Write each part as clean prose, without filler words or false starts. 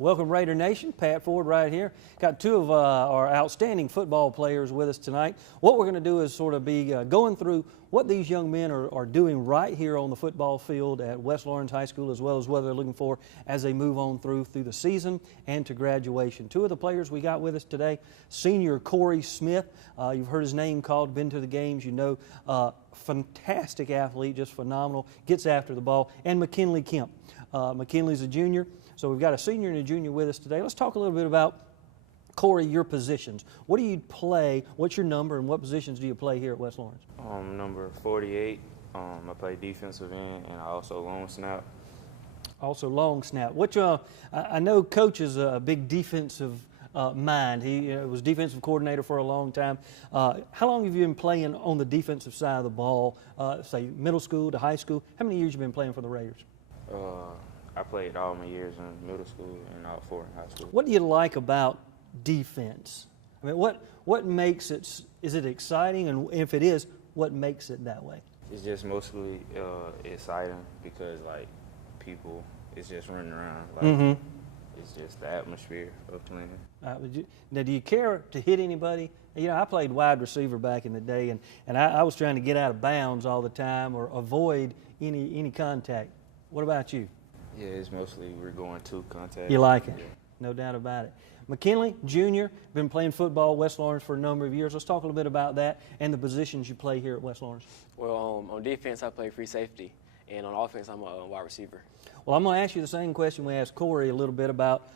Welcome, Raider Nation. Pat Ford right here. Got two of our outstanding football players with us tonight. What we're going to do is sort of be going through what these young men are doing right here on the football field at West Lawrence High School, as well as what they're looking for as they move on through the season and to graduation. Two of the players we got with us today, senior Corey Smith. You've heard his name called, been to the games, you know, fantastic athlete, just phenomenal, gets after the ball, and McKinley Kemp. McKinley's a junior. So we've got a senior and a junior with us today. Let's talk a little bit about, Corey, your positions. What do you play? What's your number, and what positions do you play here at West Lawrence? Number 48. I play defensive end, and I also long snap. Also long snap. Which I know Coach is a big defensive mind. He was defensive coordinator for a long time. How long have you been playing on the defensive side of the ball? Say middle school to high school. How many years have you been playing for the Raiders? I played all my years in middle school and all 4 in high school. What do you like about defense? I mean, what makes it, is it exciting? And if it is, what makes it that way? It's just mostly exciting because, like, people, it's just running around. Like, it's just the atmosphere of playing. Now, do you care to hit anybody? You know, I played wide receiver back in the day, and I was trying to get out of bounds all the time or avoid any contact. What about you? Yeah, it's mostly we're going to contact. You like it? Yeah. No doubt about it. McKinley, junior, been playing football at West Lawrence for a number of years. Let's talk a little bit about that and the positions you play here at West Lawrence. Well, on defense, I play free safety, and on offense, I'm a wide receiver. Well, I'm going to ask you the same question we asked Corey a little bit about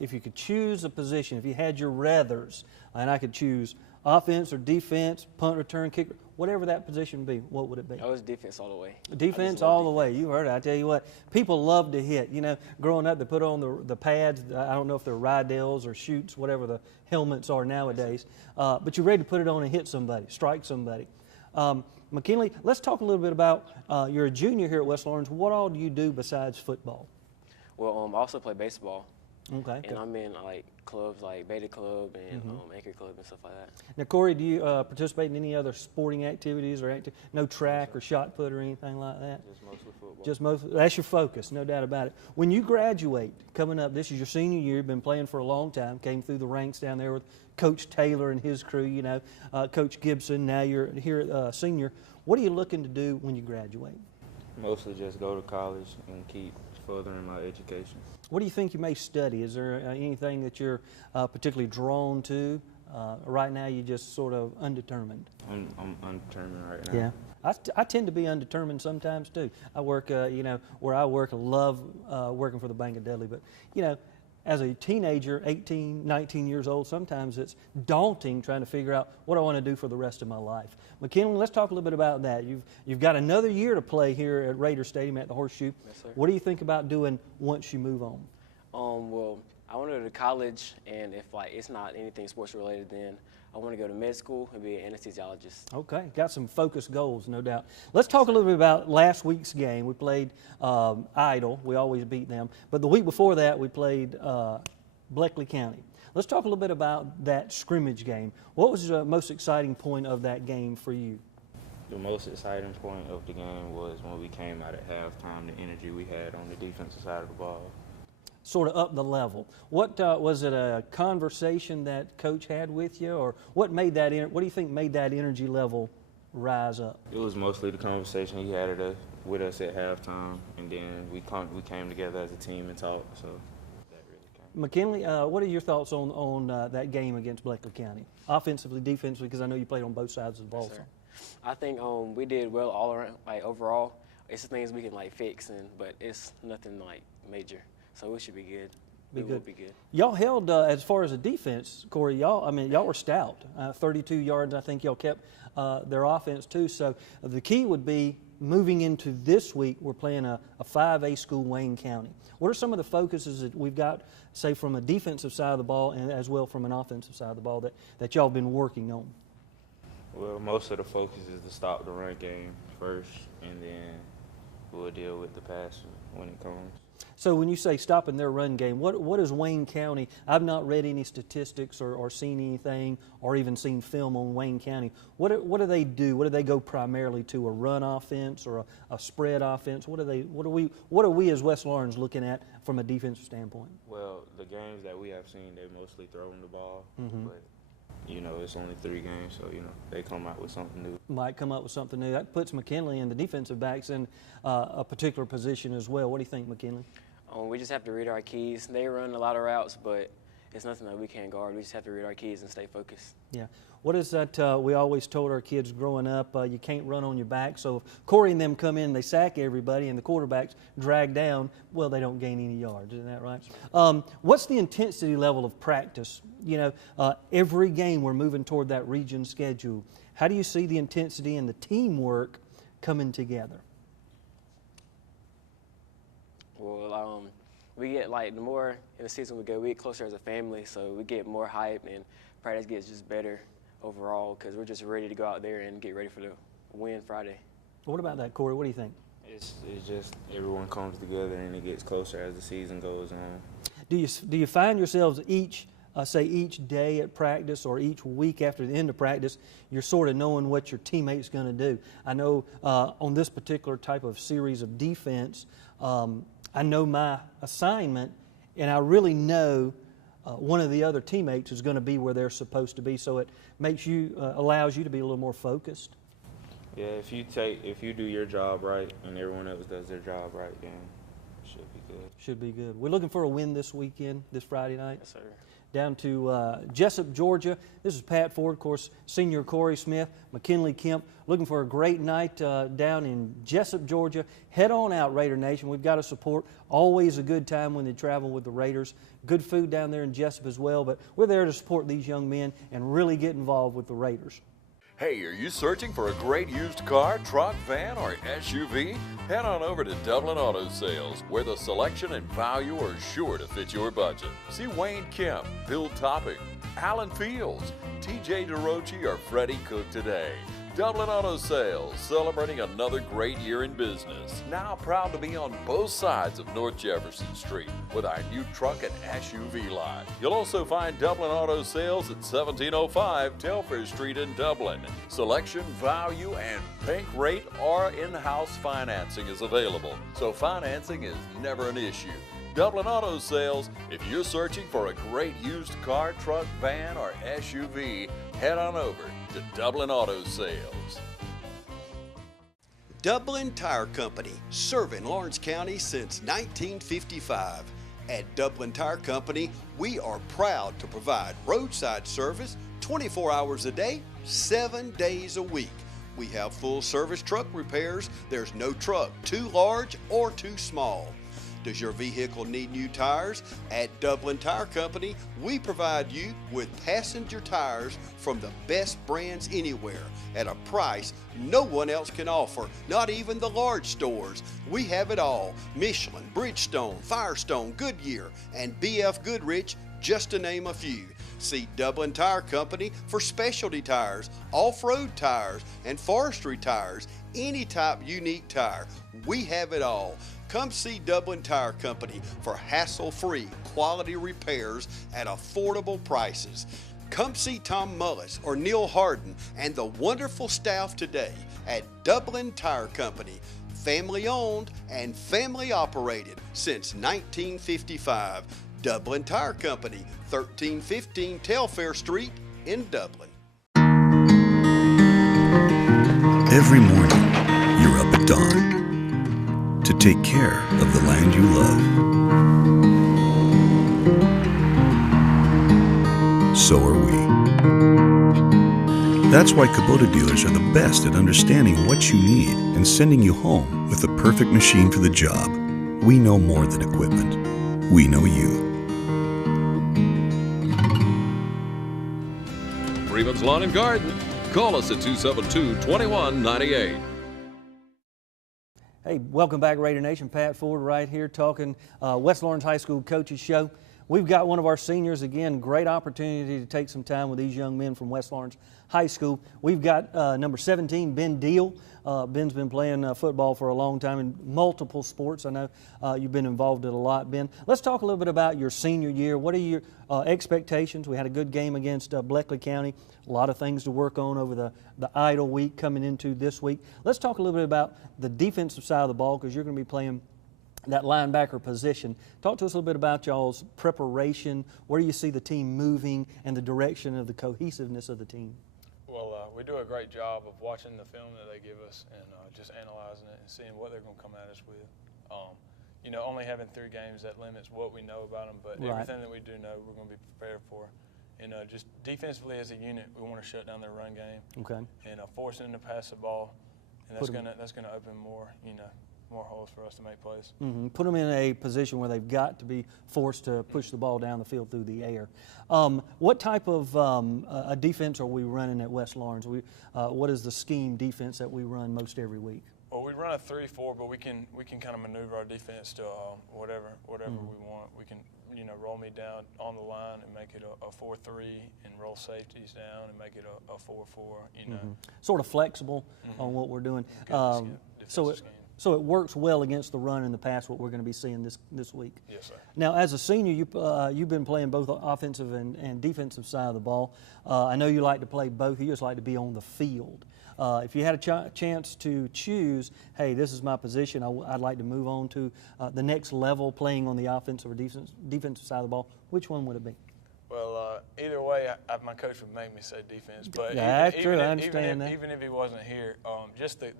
if you could choose a position, if you had your rathers, and I could choose offense or defense, punt, return, kicker, whatever that position would be, what would it be? I was defense all the way. Defense all the way. You heard it. I tell you what, people love to hit. You know, growing up, they put on the pads. I don't know if they're Rydell's or Chutes, whatever the helmets are nowadays. But you're ready to put it on and hit somebody, strike somebody. McKinley, let's talk a little bit about, you're a junior here at West Lawrence. What all do you do besides football? Well, I also play baseball. Okay. And I'm in like clubs like Beta Club and Anchor Club and stuff like that. Now, Corey, do you participate in any other sporting activities or no track or shot put or anything like that? Just mostly football. Just mostly. That's your focus, no doubt about it. When you graduate, coming up, this is your senior year. You've been playing for a long time. Came through the ranks down there with Coach Taylor and his crew. You know, Coach Gibson. Now you're here at senior. What are you looking to do when you graduate? Mostly just go to college and keep furthering my education. What do you think you may study? Is there anything that you're particularly drawn to? Right now, you're just sort of undetermined. I'm undetermined right now. Yeah, I tend to be undetermined sometimes too. I work, you know, where I work, I love working for the Bank of Dudley, but you know, as a teenager, 18, 19 years old, sometimes it's daunting trying to figure out what I want to do for the rest of my life. McKinley, let's talk a little bit about that. You've got another year to play here at Raider Stadium at the Horseshoe. Yes, sir. What do you think about doing once you move on? Well, I want to go to college, and if like it's not anything sports related, then I want to go to med school and be an anesthesiologist. Okay, got some focused goals, no doubt. Let's talk a little bit about last week's game. We played Idle. We always beat them. But the week before that, we played Bleckley County. Let's talk a little bit about that scrimmage game. What was the most exciting point of that game for you? The most exciting point of the game was when we came out at halftime, the energy we had on the defensive side of the ball. Sort of up the level. What was it, a conversation that Coach had with you, or what made that? What do you think made that energy level rise up? It was mostly the conversation he had with us at halftime, and then we came together as a team and talked. So that really came. McKinley, what are your thoughts on that game against Bleckley County, offensively, defensively? Because I know you played on both sides of the ball. Yes, sir. I think we did well all around. Like overall, it's the things we can like fix, but it's nothing like major. So we should be good. We will be good. Y'all held, as far as the defense, Corey, y'all were stout. 32 yards, I think y'all kept their offense too. So the key would be moving into this week, we're playing a 5A school, Wayne County. What are some of the focuses that we've got, say, from a defensive side of the ball and as well from an offensive side of the ball that y'all been working on? Well, most of the focus is to stop the run game first, and then we'll deal with the pass when it comes. So when you say stopping their run game, what is Wayne County? I've not read any statistics or seen anything or even seen film on Wayne County. What do they do? What do they go primarily to? A run offense or a spread offense? What are we as West Lawrence looking at from a defensive standpoint? Well, the games that we have seen, they mostly throwing the ball, Mm-hmm. but you know, it's only 3 games, so you know they come out with something new. Might come up with something new. That puts McKinley and the defensive backs in a particular position as well. What do you think, McKinley? We just have to read our keys. They run a lot of routes, but it's nothing that we can't guard. We just have to read our keys and stay focused. Yeah. What is that we always told our kids growing up, you can't run on your back. So if Corey and them come in, they sack everybody, and the quarterbacks drag down, well, they don't gain any yards. Isn't that right? What's the intensity level of practice? You know, every game we're moving toward that region schedule. How do you see the intensity and the teamwork coming together? Well, we get, like, the more in the season we go, we get closer as a family, so we get more hype and practice gets just better overall because we're just ready to go out there and get ready for the win Friday. What about that, Corey? What do you think? It's just everyone comes together and it gets closer as the season goes on. Do you find yourselves each day at practice or each week after the end of practice, you're sort of knowing what your teammate's going to do? I know on this particular type of series of defense, I know my assignment, and I really know one of the other teammates is going to be where they're supposed to be. So it makes you allows you to be a little more focused. Yeah, if you do your job right and everyone else does their job right, then it should be good. Should be good. We're looking for a win this weekend, this Friday night. Yes, sir. Down to Jessup, Georgia. This is Pat Ford, of course, senior Corey Smith, McKinley Kemp. Looking for a great night down in Jessup, Georgia. Head on out, Raider Nation. We've got to support. Always a good time when they travel with the Raiders. Good food down there in Jessup as well, but we're there to support these young men and really get involved with the Raiders. Hey, are you searching for a great used car, truck, van, or SUV? Head on over to Dublin Auto Sales, where the selection and value are sure to fit your budget. See Wayne Kemp, Bill Topping, Alan Fields, TJ DeRochi, or Freddie Cook today. Dublin Auto Sales, celebrating another great year in business. Now proud to be on both sides of North Jefferson Street with our new truck and SUV line. You'll also find Dublin Auto Sales at 1705 Telfair Street in Dublin. Selection, value, and bank rate or in-house financing is available, so financing is never an issue. Dublin Auto Sales, if you're searching for a great used car, truck, van, or SUV, head on over to Dublin Auto Sales. Dublin Tire Company, serving Lawrence County since 1955. At Dublin Tire Company, we are proud to provide roadside service 24 hours a day, 7 days a week. We have full service truck repairs. There's no truck too large or too small. Does your vehicle need new tires? At Dublin Tire Company, we provide you with passenger tires from the best brands anywhere at a price no one else can offer, not even the large stores. We have it all: Michelin, Bridgestone, Firestone, Goodyear, and BF Goodrich, just to name a few. See Dublin Tire Company for specialty tires, off-road tires, and forestry tires. Any type you need tire, we have it all. Come see Dublin Tire Company for hassle-free quality repairs at affordable prices. Come see Tom Mullis or Neil Harden and the wonderful staff today at Dublin Tire Company. Family owned and family operated since 1955. Dublin Tire Company, 1315 Telfair Street in Dublin. Every morning, you're up at dawn to take care of the land you love. So are we. That's why Kubota dealers are the best at understanding what you need and sending you home with the perfect machine for the job. We know more than equipment. We know you. Freeman's Lawn and Garden. Call us at 272-2198. Hey, welcome back, Raider Nation. Pat Ford right here talking West Lawrence High School Coaches Show. We've got one of our seniors, again, great opportunity to take some time with these young men from West Lawrence High School. We've got number 17, Ben Deal. Ben's been playing football for a long time in multiple sports. I know you've been involved in a lot, Ben. Let's talk a little bit about your senior year. What are your expectations? We had a good game against Bleckley County. A lot of things to work on over the idle week coming into this week. Let's talk a little bit about the defensive side of the ball, because you're going to be playing that linebacker position. Talk to us a little bit about y'all's preparation. Where do you see the team moving and the direction of the cohesiveness of the team? Well, we do a great job of watching the film that they give us and just analyzing it and seeing what they're going to come at us with. You know, only having 3 games, that limits what we know about them, but everything that we do know, we're going to be prepared for. And just defensively as a unit, we want to shut down their run game. Okay. And force them to pass the ball, and that's going to open more, more holes for us to make plays. Mm-hmm. Put them in a position where they've got to be forced to push the ball down the field through the air. What type of a defense are we running at West Lawrence? What is the scheme defense that we run most every week? Well, we run a 3-4, but we can kind of maneuver our defense to whatever we want. We can roll me down on the line and make it a 4-3, and roll safeties down and make it a 4-4. Sort of flexible on what we're doing. So it works well against the run in the pass, what we're going to be seeing this week. Yes, sir. Now, as a senior, you've been playing both offensive and defensive side of the ball. I know you like to play both. You just like to be on the field. If you had a chance to choose, hey, this is my position, I'd like to move on to the next level, playing on the offensive or defensive side of the ball, which one would it be? Well, either way, my coach would make me say defense. But that's true. I understand that. Even if he wasn't here, just the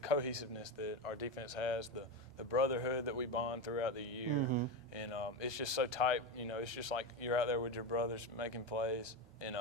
cohesiveness that our defense has, the brotherhood that we bond throughout the year, and it's just so tight. It's just like you're out there with your brothers making plays, and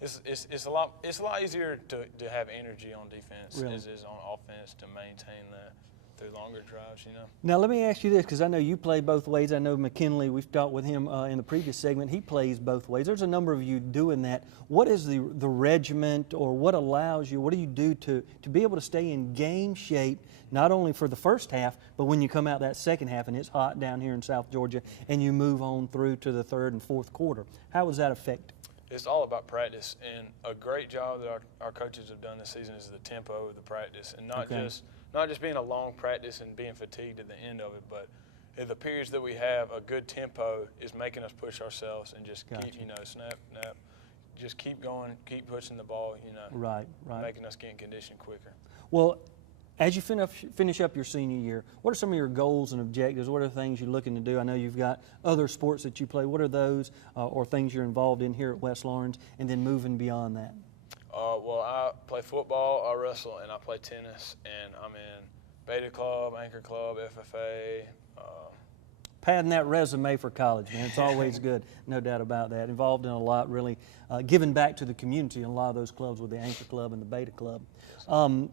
it's a lot easier to have energy on defense as it is on offense to maintain that through longer drives, Now, let me ask you this, because I know you play both ways. I know McKinley, we've talked with him in the previous segment, he plays both ways. There's a number of you doing that. What is the regiment, or what allows you, what do you do to be able to stay in game shape, not only for the first half, but when you come out that second half and it's hot down here in South Georgia and you move on through to the third and fourth quarter? How does that affect? It's all about practice, and a great job that our coaches have done this season is the tempo of the practice, and not just being a long practice and being fatigued at the end of it, but in the periods that we have, a good tempo is making us push ourselves and just keep, snap, just keep going, keep pushing the ball, right, making us get in condition quicker. Well, as you finish up your senior year, what are some of your goals and objectives? What are the things you're looking to do? I know you've got other sports that you play. What are those or things you're involved in here at West Lawrence, and then moving beyond that? Well, I play football, I wrestle, and I play tennis, and I'm in Beta Club, Anchor Club, FFA. Padding that resume for college, man. It's always good, no doubt about that. Involved in a lot, really giving back to the community in a lot of those clubs with the Anchor Club and the Beta Club.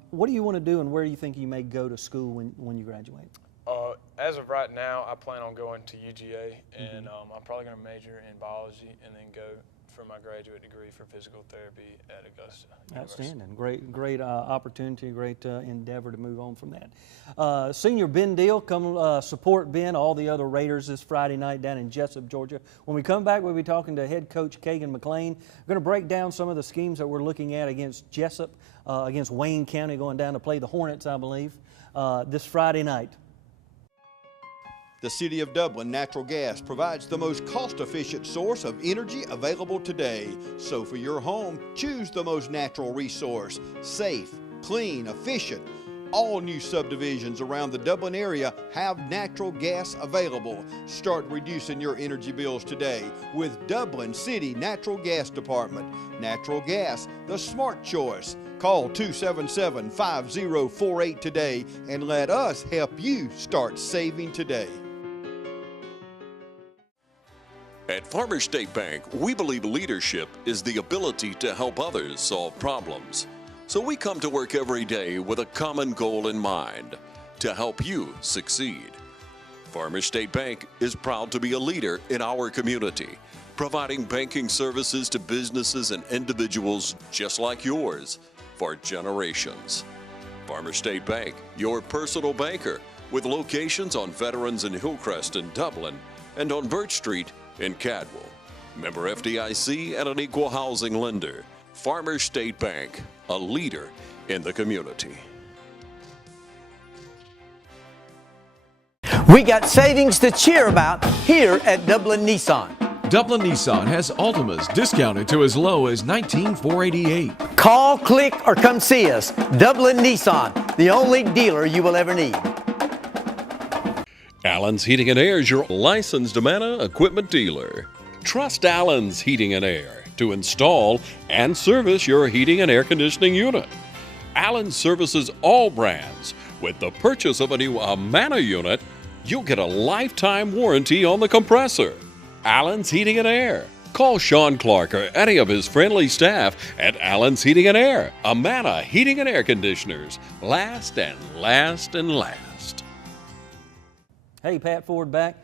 What do you want to do, and where do you think you may go to school when you graduate? As of right now, I plan on going to UGA, and I'm probably going to major in biology and then go for my graduate degree for physical therapy at Augusta University. Outstanding. Great opportunity, great endeavor to move on from that. Senior Ben Deal, come support Ben, all the other Raiders this Friday night down in Jessup, Georgia. When we come back, we'll be talking to head coach Kagan McLean. We're going to break down some of the schemes that we're looking at against Jessup, against Wayne County, going down to play the Hornets, I believe, this Friday night. The City of Dublin Natural Gas provides the most cost-efficient source of energy available today. So for your home, choose the most natural resource. Safe, clean, efficient. All new subdivisions around the Dublin area have natural gas available. Start reducing your energy bills today with Dublin City Natural Gas Department. Natural gas, the smart choice. Call 277-5048 today and let us help you start saving today. At Farmers State Bank, we believe leadership is the ability to help others solve problems. So we come to work every day with a common goal in mind, to help you succeed. Farmers State Bank is proud to be a leader in our community, providing banking services to businesses and individuals just like yours for generations. Farmers State Bank, your personal banker, with locations on Veterans and Hillcrest in Dublin and on Birch Street in Cadwell. Member FDIC and an equal housing lender. Farmers State Bank, a leader in the community. We got savings to cheer about here at Dublin Nissan. Dublin Nissan has Altimas discounted to as low as $19,488. Call, click, or come see us. Dublin Nissan, the only dealer you will ever need. Allen's Heating and Air is your licensed Amana equipment dealer. Trust Allen's Heating and Air to install and service your heating and air conditioning unit. Allen services all brands. With the purchase of a new Amana unit, you'll get a lifetime warranty on the compressor. Allen's Heating and Air. Call Sean Clark or any of his friendly staff at Allen's Heating and Air. Amana Heating and Air Conditioners. Last and last and last. Hey, Pat Ford back.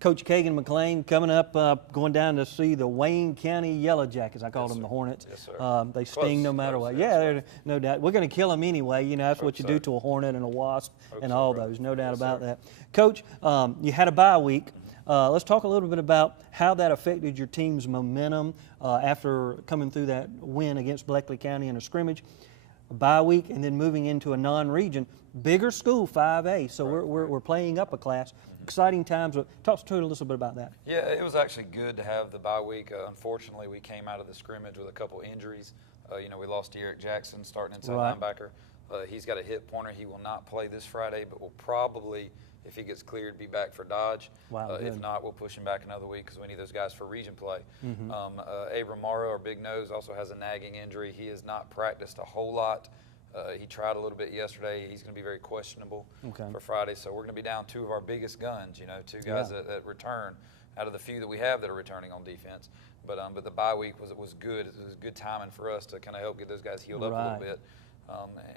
Coach Kagan McLean coming up, going down to see the Wayne County Yellow Jackets. I call them the Hornets. Yes, sir. They sting no matter what. Yeah, no doubt. We're going to kill them anyway. You know, that's what you do to a hornet and a wasp and all those. No doubt about that. Coach, you had a bye week. Let's talk a little bit about how that affected your team's momentum after coming through that win against Bleckley County in a scrimmage. A bye week and then moving into a non-region, bigger school, 5A. So we're playing up a class. Exciting times. Talk to us a little bit about that. Yeah, it was actually good to have the bye week. Unfortunately, we came out of the scrimmage with a couple injuries. We lost Eric Jackson starting inside linebacker. He's got a hip pointer. He will not play this Friday, but will probably, if he gets cleared, be back for Dodge. Wow, if not, we'll push him back another week because we need those guys for region play. Abram Morrow, our big nose, also has a nagging injury. He has not practiced a whole lot. He tried a little bit yesterday. He's going to be very questionable for Friday. So we're going to be down two of our biggest guns, two guys that return out of the few that we have that are returning on defense. But the bye week was good. It was good timing for us to kind of help get those guys healed up a little bit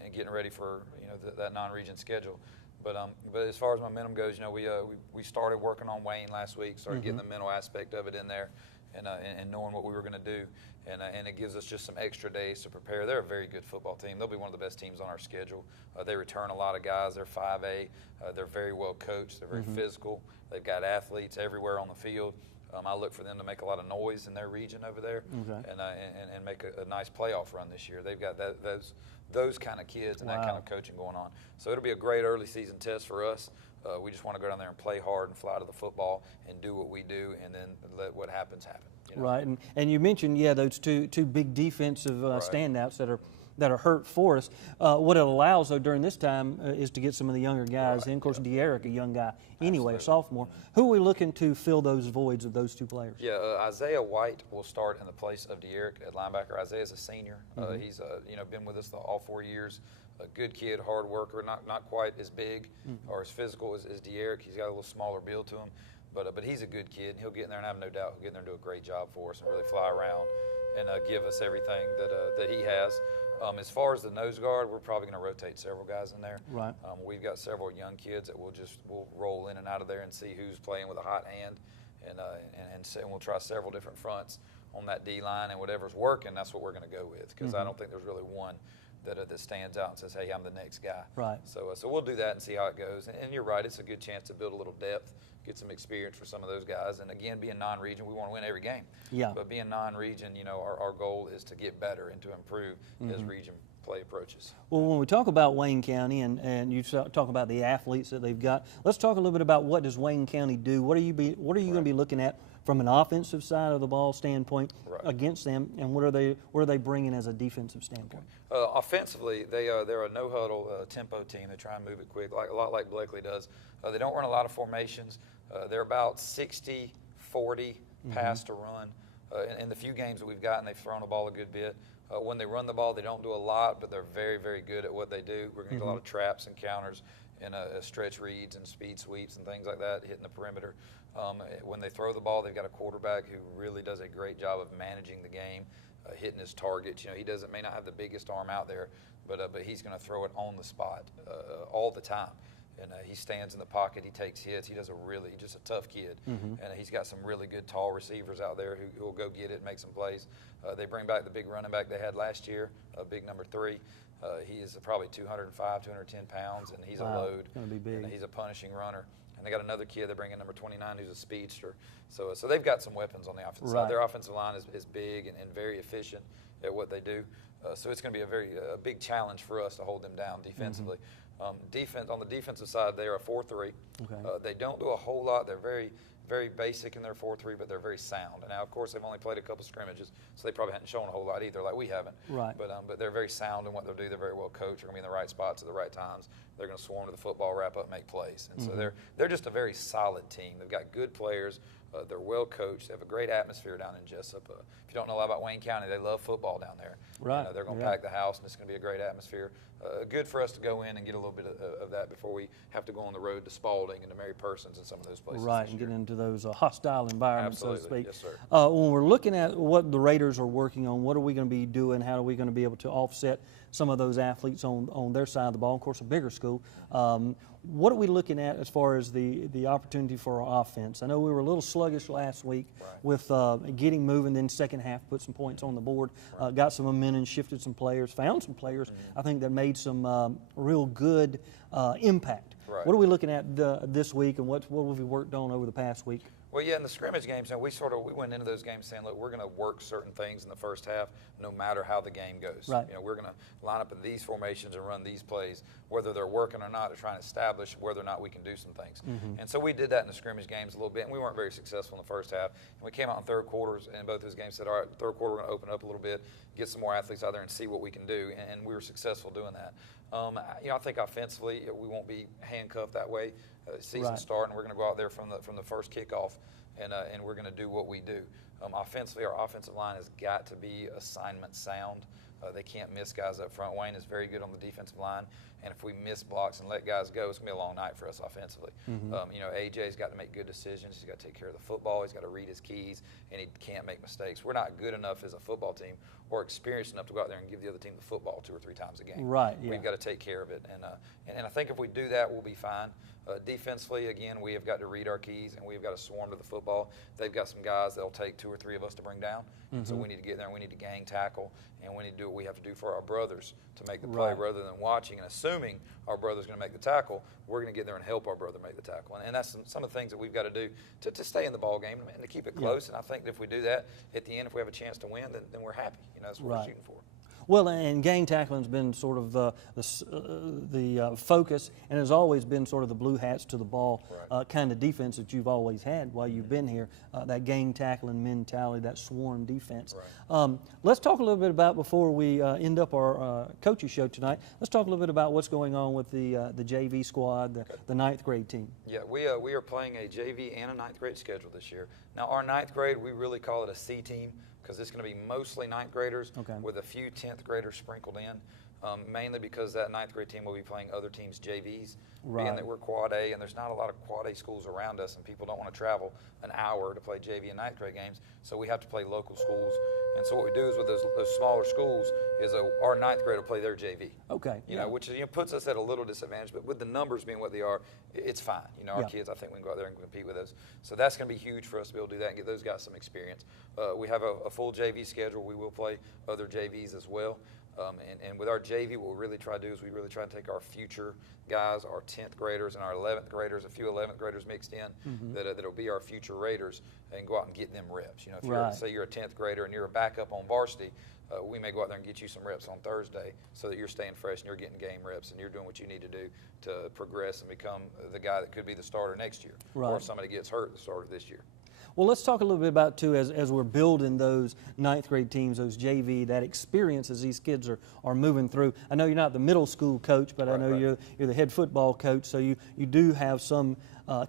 and getting ready for that non-region schedule. But as far as momentum goes, we started working on Wayne last week, started getting the mental aspect of it in there, and knowing what we were going to do. And it gives us just some extra days to prepare. They're a very good football team. They'll be one of the best teams on our schedule. They return a lot of guys. They're 5A. They're very well coached. They're very physical. They've got athletes everywhere on the field. I look for them to make a lot of noise in their region over there and make a nice playoff run this year. They've got those kind of kids and that kind of coaching going on. So it'll be a great early season test for us. We just want to go down there and play hard and fly to the football and do what we do and then let what happens happen. Right, and you mentioned, those two big defensive standouts that are hurt for us. What it allows, though, during this time is to get some of the younger guys in. Of course, De'Eric, a young guy anyway, a sophomore. Who are we looking to fill those voids of those two players? Yeah, Isaiah White will start in the place of De'Eric at linebacker. Isaiah's a senior. He's been with us all 4 years. A good kid, hard worker, not quite as big or as physical as De'Eric. He's got a little smaller build to him. But he's a good kid, and he'll get in there and I have no doubt he'll get in there and do a great job for us and really fly around and give us everything that he has. As far as the nose guard, we're probably going to rotate several guys in there. Right. We've got several young kids that we'll roll in and out of there and see who's playing with a hot hand, and we'll try several different fronts on that D line, and whatever's working, that's what we're going to go with because I don't think there's really one that stands out and says, hey, I'm the next guy. Right. So we'll do that and see how it goes. And you're right, it's a good chance to build a little depth, get some experience for some of those guys. And again, being non-region, we want to win every game. Yeah. But being non-region, our goal is to get better and to improve as region play approaches. Well, when we talk about Wayne County and you talk about the athletes that they've got, let's talk a little bit about what does Wayne County do? What are you going to be looking at from an offensive side of the ball standpoint against them, and what are they bringing as a defensive standpoint? Offensively, they're a no huddle tempo team. They try and move it quick, a lot like Bleckley does. They don't run a lot of formations. They're about 60-40 pass to run. In the few games that we've gotten, they've thrown the ball a good bit. When they run the ball, they don't do a lot, but they're very, very good at what they do. We're going to get a lot of traps and counters and stretch reads and speed sweeps and things like that, hitting the perimeter. When they throw the ball, they've got a quarterback who really does a great job of managing the game, hitting his targets. He may not have the biggest arm out there, but he's going to throw it on the spot all the time. And he stands in the pocket, he takes hits. He does just a tough kid. And he's got some really good tall receivers out there who will go get it and make some plays. They bring back the big running back they had last year, big number 3. He is probably 205, 210 pounds, and he's a load. Gonna be big. And he's a punishing runner. And they got another kid they bring in, number 29, who's a speedster. So they've got some weapons on the offensive Right. side. Their offensive line is big and very efficient at what they do. So it's going to be a big challenge for us to hold them down defensively. On the defensive side, they are a 4-3. Okay. They don't do a whole lot. They're very basic in their 4-3, but they're very sound. And now, of course, they've only played a couple scrimmages, so they probably hadn't shown a whole lot either, like we haven't. Right. But they're very sound in what they'll do. They're very well coached. They're going to be in the right spots at the right times. They're going to swarm to the football, wrap up, make plays. And so they're just a very solid team. They've got good players. They're well coached. They have a great atmosphere down in Jessup. If you don't know a lot about Wayne County, they love football down there. Right. They're going to pack the house, and it's going to be a great atmosphere. Good for us to go in and get a little bit of that before we have to go on the road to Spalding and to Mary Persons and some of those places. Right, and get into those hostile environments, so to speak. Yes, sir. When we're looking at what the Raiders are working on, what are we going to be doing? How are we going to be able to offset some of those athletes on their side of the ball? Of course, a bigger school. What are we looking at as far as the opportunity for our offense? I know we were a little sluggish last week with getting moving, then second half put some points on the board, got some momentum, shifted some players, found some players, I think, that made some real good impact. Right. What are we looking at this week, and what have we worked on over the past week? Well, yeah, in the scrimmage games, we went into those games saying, look, we're going to work certain things in the first half, no matter how the game goes. Right. We're going to line up in these formations and run these plays, whether they're working or not, to try and establish whether or not we can do some things. And so we did that in the scrimmage games a little bit, and we weren't very successful in the first half. And we came out in third quarters, and both those games said, all right, third quarter we're going to open up a little bit, get some more athletes out there and see what we can do, and we were successful doing that. I think offensively we won't be handcuffed that way. Season starting, we're going to go out there from the first kickoff, and we're going to do what we do. Offensively, our offensive line has got to be assignment sound. They can't miss guys up front. Wayne is very good on the defensive line, and if we miss blocks and let guys go, it's going to be a long night for us offensively. AJ's got to make good decisions. He's got to take care of the football. He's got to read his keys, and he can't make mistakes. We're not good enough as a football team or experienced enough to go out there and give the other team the football 2 or 3 times a game. Right, yeah. We've got to take care of it, and I think if we do that, we'll be fine. Defensively, again, we have got to read our keys, and we've got to swarm to the football. They've got some guys that'll take 2 or 3 of us to bring down, so we need to get there and we need to gang tackle, and we need to do what we have to do for our brothers to make the play rather than watching and assuming our brother's going to make the tackle. We're going to get there and help our brother make the tackle, and that's some of the things that we've got to do to stay in the ball game and to keep it close. And I think that if we do that at the end, if we have a chance to win, then we're happy. That's what we're shooting for. Well, and gang tackling has been sort of the focus, and has always been sort of the blue hats to the ball kind of defense that you've always had while you've been here, that gang tackling mentality, that swarm defense. Let's talk a little bit about, before we end up our coaches show tonight, let's talk a little bit about what's going on with the JV squad, the 9th grade team. Yeah, we are playing a JV and a 9th grade schedule this year. Now, our 9th grade, we really call it a C team, because it's going to be mostly 9th graders with a few 10th graders sprinkled in, mainly because that 9th grade team will be playing other teams' JVs, being that we're Quad A, and there's not a lot of Quad A schools around us, and people don't want to travel an hour to play JV and 9th grade games, so we have to play local schools. And so what we do is with those smaller schools is our 9th grade will play their JV. Okay. Which puts us at a little disadvantage, but with the numbers being what they are, it's fine. Our kids, I think we can go out there and compete with us. So that's going to be huge for us to be able to do that and get those guys some experience. We have a full JV schedule. We will play other JVs as well. And with our JV, what we really try to do is we really try to take our future guys, our 10th graders and our 11th graders, a few 11th graders mixed in, that'll be our future Raiders, and go out and get them reps. If say you're a 10th grader and you're a backup on varsity, we may go out there and get you some reps on Thursday so that you're staying fresh and you're getting game reps and you're doing what you need to do to progress and become the guy that could be the starter next year, or if somebody gets hurt, the starter this year. Well, let's talk a little bit about, too, as we're building those 9th grade teams, those JV, that experience as these kids are moving through. I know you're not the middle school coach, but I know you're the head football coach, so you do have some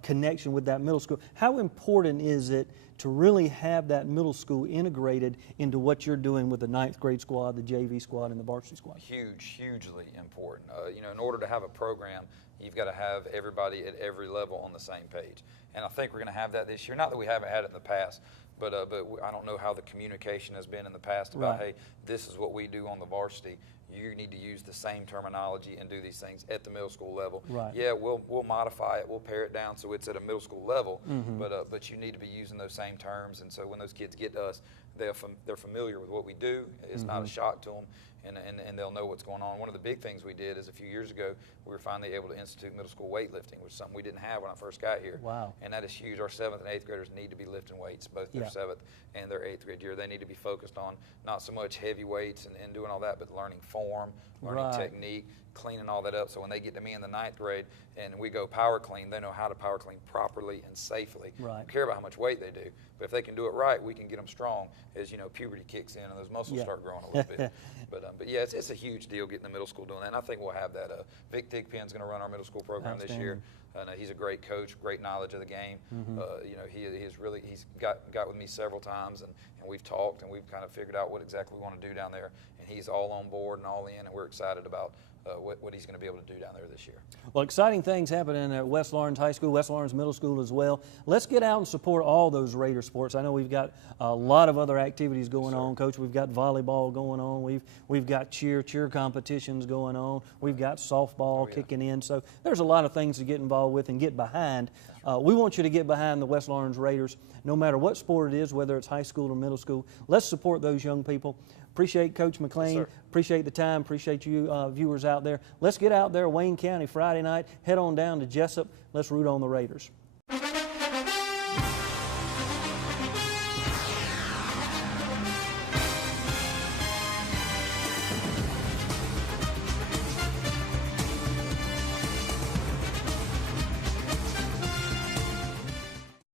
connection with that middle school. How important is it to really have that middle school integrated into what you're doing with the 9th grade squad, the JV squad, and the varsity squad? Hugely important. In order to have a program, you've got to have everybody at every level on the same page. And I think we're going to have that this year. Not that we haven't had it in the past, but I don't know how the communication has been in the past about, hey, this is what we do on the varsity. You need to use the same terminology and do these things at the middle school level. Yeah, we'll modify it, we'll pare it down so it's at a middle school level, but you need to be using those same terms. And so when those kids get to us, they're familiar with what we do. It's not a shock to them. and they'll know what's going on. One of the big things we did is a few years ago, we were finally able to institute middle school weightlifting, which is something we didn't have when I first got here. Wow. And that is huge. Our 7th and 8th graders need to be lifting weights, both their Yeah. 7th and their 8th grade year. They need to be focused on not so much heavy weights and doing all that, but learning form, learning Right. technique, cleaning all that up. So when they get to me in the 9th grade and we go power clean, they know how to power clean properly and safely. Right. Don't care about how much weight they do, but if they can do it right, we can get them strong as, you know, puberty kicks in and those muscles Yeah. start growing a little bit. But yeah, it's a huge deal getting the middle school doing that. And I think we'll have that. Vic Thigpen's going to run our middle school program this year. He's a great coach, great knowledge of the game. You know, he's got with me several times, and we've talked, and we've kind of figured out what exactly we want to do down there. And he's all on board and all in, and we're excited about what he's going to be able to do down there this year. Well, exciting things happening at West Lawrence High School, West Lawrence Middle School as well. Let's get out and support all those Raider sports. I know we've got a lot of other activities going on, Coach. We've got volleyball going on. We've got cheer competitions going on. We've got softball kicking in. So there's a lot of things to get involved with and get behind. We want you to get behind the West Lawrence Raiders, no matter what sport it is, whether it's high school or middle school. Let's support those young people. Appreciate Coach McLean. Yes, appreciate the time. Appreciate you viewers out there. Let's get out there, Wayne County, Friday night. Head on down to Jessup. Let's root on the Raiders.